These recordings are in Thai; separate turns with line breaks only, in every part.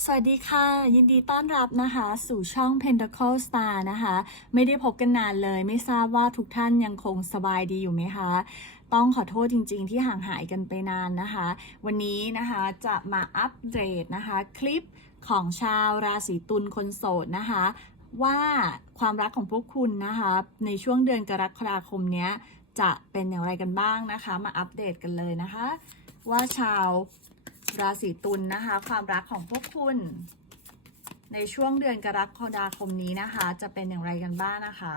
สวัสดีค่ะ ยินดีต้อนรับนะคะ สู่ช่อง Pentacle Star นะคะ ไม่ได้พบกันนานเลย ไม่ทราบว่าทุกท่านยังคงสบายดีอยู่ไหมคะ ต้องขอโทษจริง ๆ ที่ห่างหายกันไปนานนะคะ วันนี้นะคะจะมาอัปเดตนะคะคลิปของชาวราศีตุลคนโสดนะคะ ว่าความรักของพวกคุณนะคะในช่วงเดือนกรกฎาคมเนี้ยจะเป็นอย่างไรกันบ้างนะคะ มาอัปเดตกันเลยนะคะ ว่าชาว ราศีตุลนะคะ ความรักของพวกคุณ ในช่วงเดือนกรกฎาคมนี้นะคะ จะเป็นอย่างไรกันบ้างนะคะ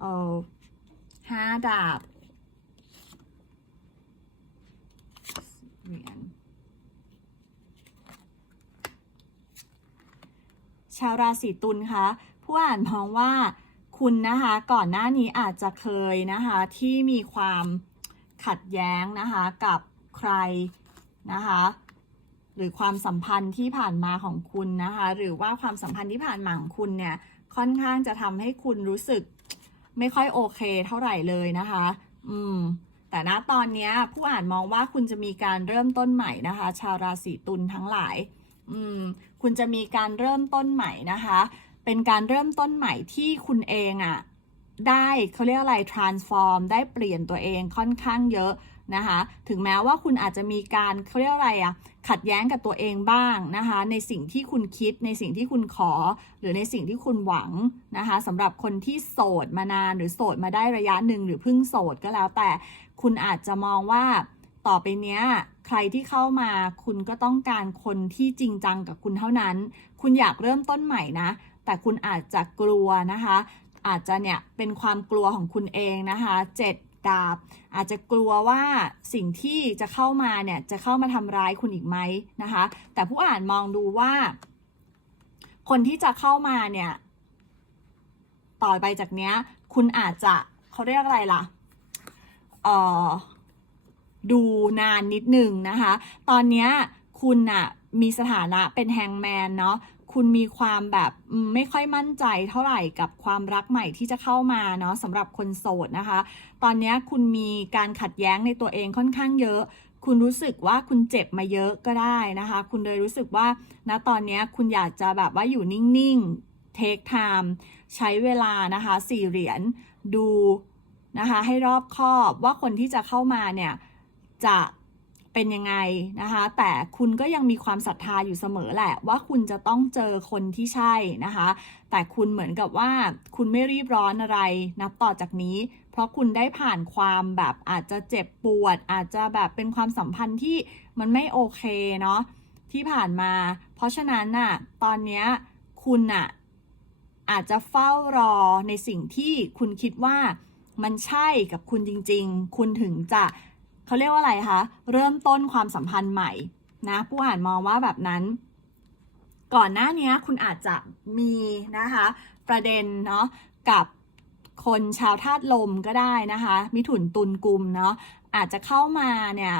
เอาห้าดาบเหรียญชาวราศีตุลคะผู้อ่านมองว่าคุณนะคะก่อนหน้านี้อาจจะเคยนะคะที่มีความขัดแย้งนะคะกับใครนะคะหรือความสัมพันธ์ที่ผ่านมาของคุณนะคะหรือว่าความสัมพันธ์ที่ผ่านมาของคุณเนี่ยค่อนข้างจะทำให้คุณรู้สึกไม่ค่อยโอเคเท่าไหร่เลยนะคะ อืม แต่ณตอนนี้ผู้อ่านมองว่าคุณจะมีการเริ่มต้นใหม่นะคะ ชาวราศีตุลทั้งหลาย อืมคุณจะมีการเริ่มต้นใหม่นะคะ เป็นการเริ่มต้นใหม่ที่คุณเองอะ่ะได้เขาเรียกอะไร transform ได้เปลี่ยนตัวเองค่อนข้างเยอะนะคะ ถึงแม้ว่าคุณอาจจะมีการเขาเรียกอะไรอะ่ะขัดแย้งกับตัวเองบ้างนะคะ ในสิ่งที่คุณคิดในสิ่งที่คุณขอ หรือในสิ่งที่คุณหวังนะคะสำหรับคนที่โสดมานานหรือโสดมาได้ระยะหนึ่งหรือเพิ่งโสดก็แล้วแต่ คุณอาจจะมองว่า ต่อไปเนี้ย ใครที่เข้ามาคุณก็ต้องการคนที่จริงจังกับคุณเท่านั้น คุณอยากเริ่มต้นใหม่นะ แต่คุณอาจจะกลัวนะคะ อาจจะเนี่ยเป็นความกลัวของคุณเองนะคะเจ็ดดาบอาจจะกลัวว่าสิ่งที่จะเข้ามาเนี่ยจะเข้ามาทำร้ายคุณอีกไหมนะคะ แต่ผู้อ่านมองดูว่า คนที่จะเข้ามาเนี่ย ต่อไปจากเนี้ย คุณอาจจะเขาเรียกอะไรล่ะ เอ่อ ดูนานนิดหนึ่งนะคะ ตอนนี้คุณอะมีสถานะเป็นแฮงแมนเนาะคุณมีความแบบไม่ค่อยมั่นใจเท่าไหร่กับความรักใหม่ที่จะเข้ามาเนาะสำหรับคนโสดนะคะ ตอนนี้คุณมีการขัดแย้งในตัวเองค่อนข้างเยอะ คุณรู้สึกว่าคุณเจ็บมาเยอะก็ได้นะคะ คุณเลยรู้สึกว่าณตอนนี้คุณอยากจะแบบว่าอยู่นิ่งๆ take time ใช้เวลานะคะสี่เหรียญดูนะคะให้รอบคอบว่าคนที่จะเข้ามาเนี่ย จะเป็นยังไงนะคะ แต่คุณก็ยังมีความศรัทธาอยู่เสมอแหละ ว่าคุณจะต้องเจอคนที่ใช่นะคะ แต่คุณเหมือนกับว่าคุณไม่รีบร้อนอะไรนับต่อจากนี้ เพราะคุณได้ผ่านความแบบอาจจะเจ็บปวด อาจจะแบบเป็นความสัมพันธ์ที่มันไม่โอเคเนาะที่ผ่านมา เพราะฉะนั้นน่ะตอนเนี้ยคุณน่ะอาจจะเฝ้ารอในสิ่งที่คุณคิดว่ามันใช่กับคุณจริง ๆ คุณถึงจะ เขาเรียกว่าอะไรคะ เริ่มต้นความสัมพันธ์ใหม่นะผู้อ่านมองว่าแบบนั้น ก่อนหน้านี้คุณอาจจะมีนะคะ ประเด็นเนาะกับคนชาวธาตุลมก็ได้นะคะ มิถุนตุลกุมเนาะอาจจะเข้ามาเนี่ย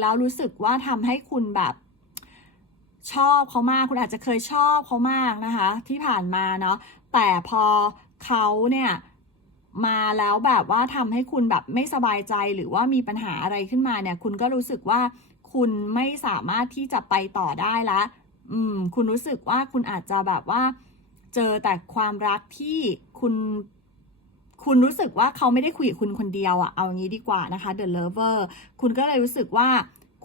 แล้วรู้สึกว่าทำให้คุณแบบชอบเขามากคุณอาจจะเคยชอบเขามากนะคะ ที่ผ่านมาเนาะแต่พอเขาเนี่ย มาแล้วแบบว่าทำให้คุณแบบไม่สบายใจหรือว่ามีปัญหาอะไรขึ้นมาเนี่ย คุณก็รู้สึกว่าคุณไม่สามารถที่จะไปต่อได้ละ อืม คุณรู้สึกว่าคุณอาจจะแบบว่า เจอแต่ความรักที่คุณคุณรู้สึกว่าเขาไม่ได้คุยกับคุณคนเดียวอะเอางี้ดีกว่านะคะ The Lover คุณก็เลยรู้สึกว่า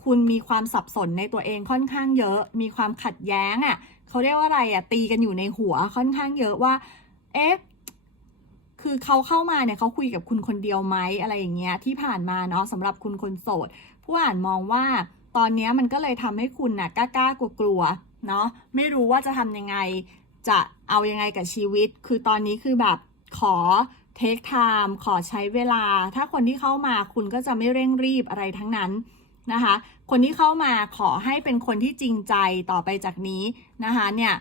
คุณมีความสับสนในตัวเองค่อนข้างเยอะ มีความขัดแย้งอะเขาเรียกว่าอะไรอะตีกันอยู่ในหัวค่อนข้างเยอะว่า เอ๊ะ คือเขาเข้ามาเนี่ยเขาคุยกับคุณคนเดียวไหมอะไรอย่างเงี้ยที่ผ่านมาเนาะสำหรับคุณคนโสด ผู้อ่านมองว่าตอนนี้มันก็เลยทำให้คุณน่ะกล้าๆกลัวๆเนาะไม่รู้ว่าจะทำยังไงจะเอายังไงกับชีวิต คือตอนนี้คือแบบขอเทคไทม์ขอใช้เวลา ถ้าคนที่เข้ามาคุณก็จะไม่เร่งรีบอะไรทั้งนั้นนะคะ คนที่เข้ามาขอให้เป็นคนที่จริงใจต่อไปจากนี้นะคะเนี่ย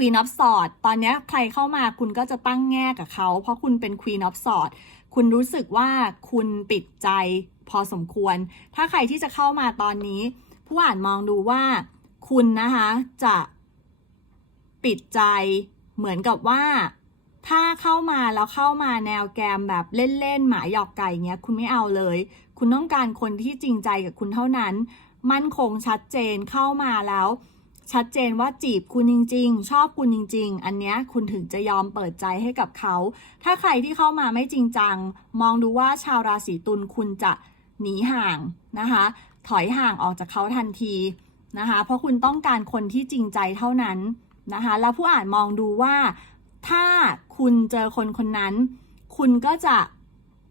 Queen of Swords ตอนนี้ใครเข้ามาคุณก็จะตั้งแง่กับเขา เพราะคุณเป็น Queen of Swords คุณรู้สึกว่าคุณปิดใจพอสมควร ถ้าใครที่จะเข้ามาตอนนี้ ผู้อ่านมองดูว่าคุณนะคะจะปิดใจเหมือนกับว่า ถ้าเข้ามาแล้วเข้ามาแนวแกมแบบเล่นๆหมาหยอกไก่เงี้ยคุณไม่เอาเลย คุณต้องการคนที่จริงใจกับคุณเท่านั้น มั่นคงชัดเจนเข้ามาแล้ว ชัดเจนว่าจีบคุณจริง ๆ ชอบคุณจริง ๆ อันเนี้ยคุณถึงจะยอมเปิดใจให้กับเขา ถ้าใครที่เข้ามาไม่จริงจัง มองดูว่าชาวราศีตุลคุณจะหนีห่างนะคะ ถอยห่างออกจากเขาทันทีนะคะ เพราะคุณต้องการคนที่จริงใจเท่านั้นนะคะ แล้วผู้อ่านมองดูว่า ถ้าคุณเจอคนคนนั้น คุณก็จะ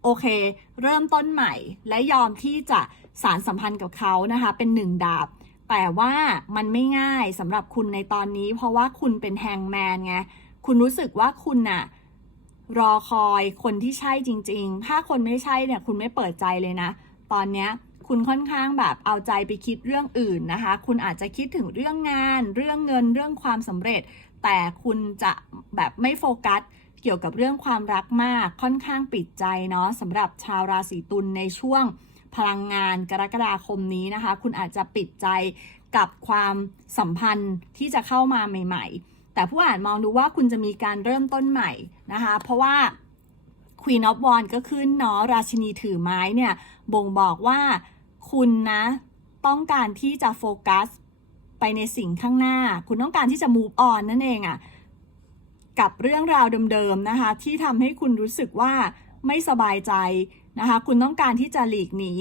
โอเค เริ่มต้นใหม่และยอมที่จะสารสัมพันธ์กับเขานะคะ เป็นหนึ่งดาบ แต่ว่ามันไม่ง่ายสำหรับคุณในตอนนี้ เพราะว่าคุณเป็นแฮงแมนไง คุณรู้สึกว่าคุณน่ะรอคอยคนที่ใช่จริง ๆ ถ้าคนไม่ใช่เนี่ยคุณไม่เปิดใจเลยนะ ตอนเนี้ยคุณค่อนข้างแบบเอาใจไปคิดเรื่องอื่นนะคะ คุณอาจจะคิดถึงเรื่องงาน เรื่องเงิน เรื่องความสำเร็จ แต่คุณจะแบบไม่โฟกัสเกี่ยวกับเรื่องความรักมาก ค่อนข้างปิดใจเนาะสำหรับชาวราศีตุลในช่วง พลังงานกรกฎาคมนี้นะคะ คุณอาจจะปิดใจกับความสัมพันธ์ที่จะเข้ามาใหม่ ๆ แต่ผู้อ่านมองดูว่าคุณจะมีการเริ่มต้นใหม่นะคะ เพราะว่า Queen of w a n d ก็ขึ้นเนาะราชินีถือไม้เนี่ย บ่งบอกว่าคุณนะ ต้องการที่จะโฟกัสไปในสิ่งข้างหน้า คุณต้องการที่จะ move on นั่นเองอะกับเรื่องราวเดิมๆนะคะ ที่ทำให้คุณรู้สึกว่าไม่สบายใจ นะคะ คุณต้องการที่จะหลีกหนี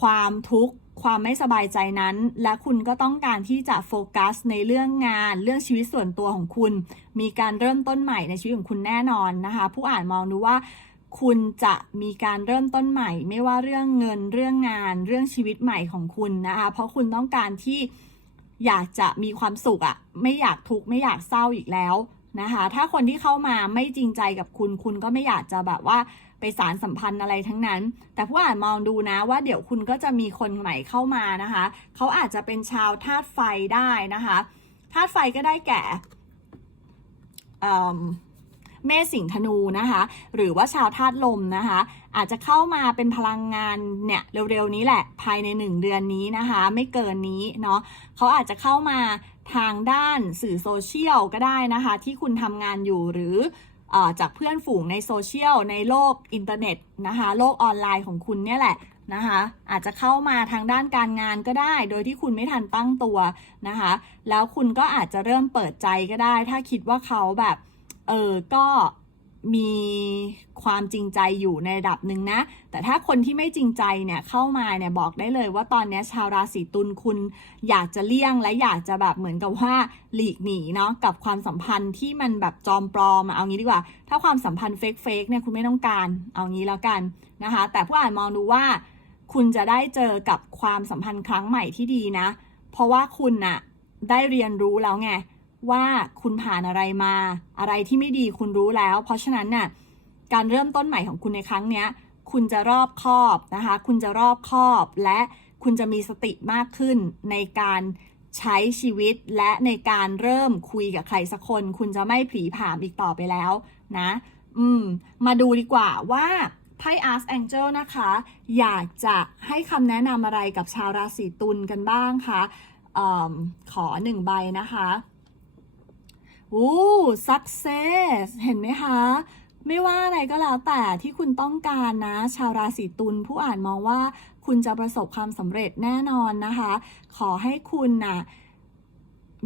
ความทุกข์ความไม่สบายใจนั้น และคุณก็ต้องการที่จะโฟกัสในเรื่องงานเรื่องชีวิตส่วนตัวของคุณ มีการเริ่มต้นใหม่ในชีวิตของคุณแน่นอนนะคะ ผู้อ่านมองดูว่าคุณจะมีการเริ่มต้นใหม่ ไม่ว่าเรื่องเงินเรื่องงานเรื่องชีวิตใหม่ของคุณนะคะ เพราะคุณต้องการที่อยากจะมีความสุขอะไม่อยากทุกข์ไม่อยากเศร้าอีกแล้วนะคะ ถ้าคนที่เข้ามาไม่จริงใจกับคุณ คุณก็ไม่อยากจะแบบว่า ไปสารสัมพันธ์อะไรทั้งนั้น แต่ผู้อ่านมองดูนะว่าเดี๋ยวคุณก็จะมีคนใหม่เข้ามานะคะ เขาอาจจะเป็นชาวธาตุไฟได้นะคะธาตุไฟก็ได้แก่เมษสิงธนูนะคะ หรือว่าชาวธาตุลมนะคะ อาจจะเข้ามาเป็นพลังงานเนี่ยเร็วๆนี้แหละภายใน 1 เดือนนี้นะคะ ไม่เกินนี้เนาะเขาอาจจะเข้ามาทางด้านสื่อโซเชียลก็ได้นะคะ ที่คุณทำงานอยู่หรือ จากเพื่อนฝูงในโซเชียลในโลกอินเทอร์เน็ตนะคะโลกออนไลน์ของคุณเนี่ยแหละนะคะอาจจะเข้ามาทางด้านการงานก็ได้ โดยที่คุณไม่ทันตั้งตัวนะคะแล้วคุณก็อาจจะเริ่มเปิดใจก็ได้ ถ้าคิดว่าเขาแบบเออก็ มีความจริงใจอยู่ในระดับหนึ่งนะ แต่ถ้าคนที่ไม่จริงใจเนี่ยเข้ามาเนี่ยบอกได้เลยว่าตอนนี้ชาวราศีตุลคุณอยากจะเลี่ยงและอยากจะแบบเหมือนกับว่าหลีกหนีเนาะกับความสัมพันธ์ที่มันแบบจอมปลอมเอางี้ดีกว่า ถ้าความสัมพันธ์เฟกเฟกเนี่ยคุณไม่ต้องการเอางี้แล้วกันนะคะ แต่ผู้อ่านมองดูว่า คุณจะได้เจอกับความสัมพันธ์ครั้งใหม่ที่ดีนะ เพราะว่าคุณน่ะได้เรียนรู้แล้วไง ว่าคุณผ่านอะไรมา อะไรที่ไม่ดีคุณรู้แล้ว เพราะฉะนั้นน่ะการเริ่มต้นใหม่ของคุณในครั้งเนี้ย คุณจะรอบคอบนะคะ คุณจะรอบคอบและคุณจะมีสติมากขึ้นในการใช้ชีวิตและในการเริ่มคุยกับใครสักคน คุณจะไม่ผีผามอีกต่อไปแล้วนะ อืม มาดูดีกว่าว่าไพ่ Arch Angel นะคะ อยากจะให้คำแนะนำอะไรกับชาวราศีตุลกันบ้างคะอขอหนึ่งใบนะคะ โอ้ success เห็นไหมคะ ไม่ว่าอะไรก็แล้วแต่ที่คุณต้องการนะ ชาวราศีตุลผู้อ่านมองว่าคุณจะประสบความสำเร็จแน่นอนนะคะ ขอให้คุณนะ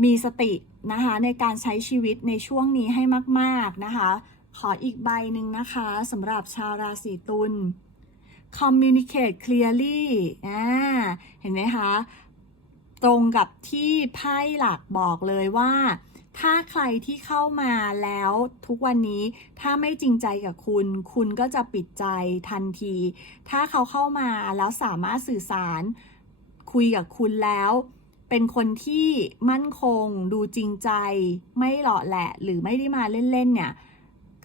มีสตินะคะในการใช้ชีวิตในช่วงนี้ให้มากๆนะคะ ขออีกใบหนึ่งนะคะสำหรับชาวราศีตุล communicate clearly อ่าเห็นไหมคะ ตรงกับที่ไพ่หลักบอกเลยว่า ถ้าใครที่เข้ามาแล้วทุกวันนี้ถ้าไม่จริงใจกับคุณ คุณก็จะปิดใจทันที ถ้าเขาเข้ามาแล้วสามารถสื่อสารคุยกับคุณแล้ว เป็นคนที่มั่นคง ดูจริงใจ ไม่หล่อแหละ หรือไม่ได้มาเล่นๆเนี่ย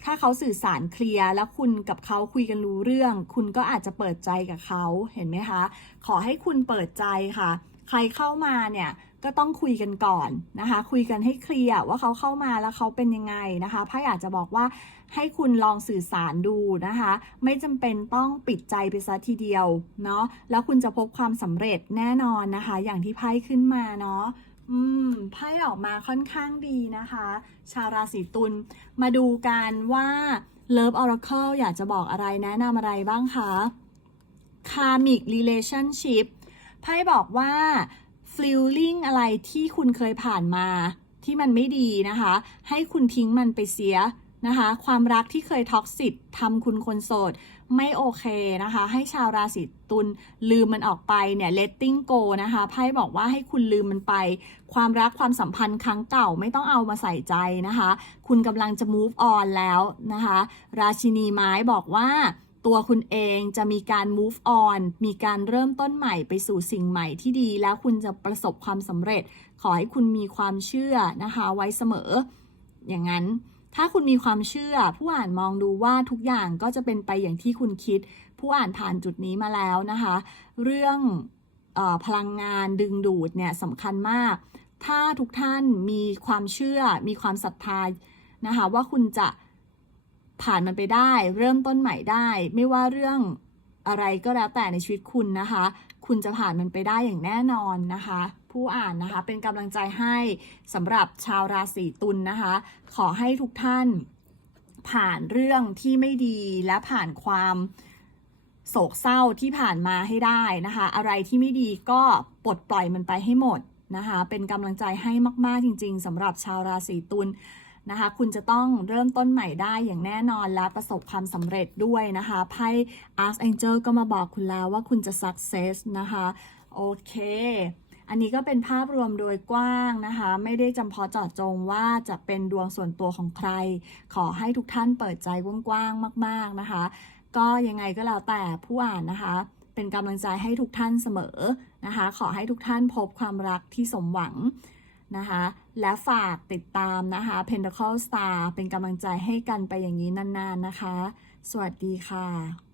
ถ้าเขาสื่อสารเคลียร์แล้วคุณกับเขาคุยกันรู้เรื่อง คุณก็อาจจะเปิดใจกับเขาเห็นไหมคะ ขอให้คุณเปิดใจค่ะ ใครเข้ามาเนี่ย ก็ต้องคุยกันก่อนนะคะ คุยกันให้เคลียร์ว่าเขาเข้ามาแล้วเขาเป็นยังไงนะคะไพ่อยากจะบอกว่าให้คุณลองสื่อสารดูนะคะ ไม่จำเป็นต้องปิดใจไปซะทีเดียวเนาะแล้วคุณจะพบความสำเร็จแน่นอนนะคะ อย่างที่ไพ่ขึ้นมาเนาะอืมไพ่ออกมาค่อนข้างดีนะคะ ชาวราศีตุลมาดูกันว่า Love Oracle อยากจะบอกอะไรแนะนำอะไรบ้างคะ Karmic Relationship ไพ่บอกว่า feeling อะไรที่คุณเคยผ่านมาที่มันไม่ดีนะคะ ให้คุณทิ้งมันไปเสียนะคะ ความรักที่เคยท็อกซิตทำคุณคนโสด ไม่โอเคนะคะ ให้ชาวราศีตุลลืมมันออกไปเนี่ย letting go นะคะไพ่บอกว่าให้คุณลืมมันไป ความรักความสัมพันธ์ครั้งเก่าไม่ต้องเอามาใส่ใจนะคะ คุณกำลังจะ move on แล้วนะคะ ราชินีไม้บอกว่า ตัวคุณเองจะมีการ move on มีการเริ่มต้นใหม่ไปสู่สิ่งใหม่ที่ดี แล้วคุณจะประสบความสำเร็จ ขอให้คุณมีความเชื่อนะคะไว้เสมอ อย่างนั้นถ้าคุณมีความเชื่อ ผู้อ่านมองดูว่าทุกอย่างก็จะเป็นไปอย่างที่คุณคิด ผู้อ่านผ่านจุดนี้มาแล้วนะคะ เรื่องออพลังงานดึงดูดเนี่ยสำคัญมาก ถ้าทุกท่านมีความเชื่อ มีความศรัทธานะคะว่าคุณจะ ผ่านมันไปได้ เริ่มต้นใหม่ได้ ไม่ว่าเรื่องอะไรก็แล้วแต่ในชีวิตคุณนะคะ คุณจะผ่านมันไปได้อย่างแน่นอนนะคะ ผู้อ่านนะคะเป็นกำลังใจให้สำหรับชาวราศีตุลนนะคะ ขอให้ทุกท่านผ่านเรื่องที่ไม่ดีและผ่านความโศกเศร้าที่ผ่านมาให้ได้นะคะ อะไรที่ไม่ดีก็ปลดปล่อยมันไปให้หมดนะคะ เป็นกำลังใจให้มาก ๆ จริง ๆสำหรับชาวราศีตุล นะคะ คุณจะต้องเริ่มต้นใหม่ได้อย่างแน่นอนและประสบความสำเร็จด้วยนะคะไพ่ Archangel ก็มาบอกคุณแล้วว่าคุณจะ success นะคะ โอเค อันนี้ก็เป็นภาพรวมโดยกว้างนะคะ ไม่ได้จำเพาะเจาะจงว่าจะเป็นดวงส่วนตัวของใคร ขอให้ทุกท่านเปิดใจกว้างๆมาก ๆนะคะ ก็ยังไงก็แล้วแต่ผู้อ่านนะคะเป็นกำลังใจให้ทุกท่านเสมอนะคะ ขอให้ทุกท่านพบความรักที่สมหวัง นะคะ และฝากติดตามนะคะ Pentacle Star เป็นกำลังใจให้กันไปอย่างนี้นานๆนะคะ สวัสดีค่ะ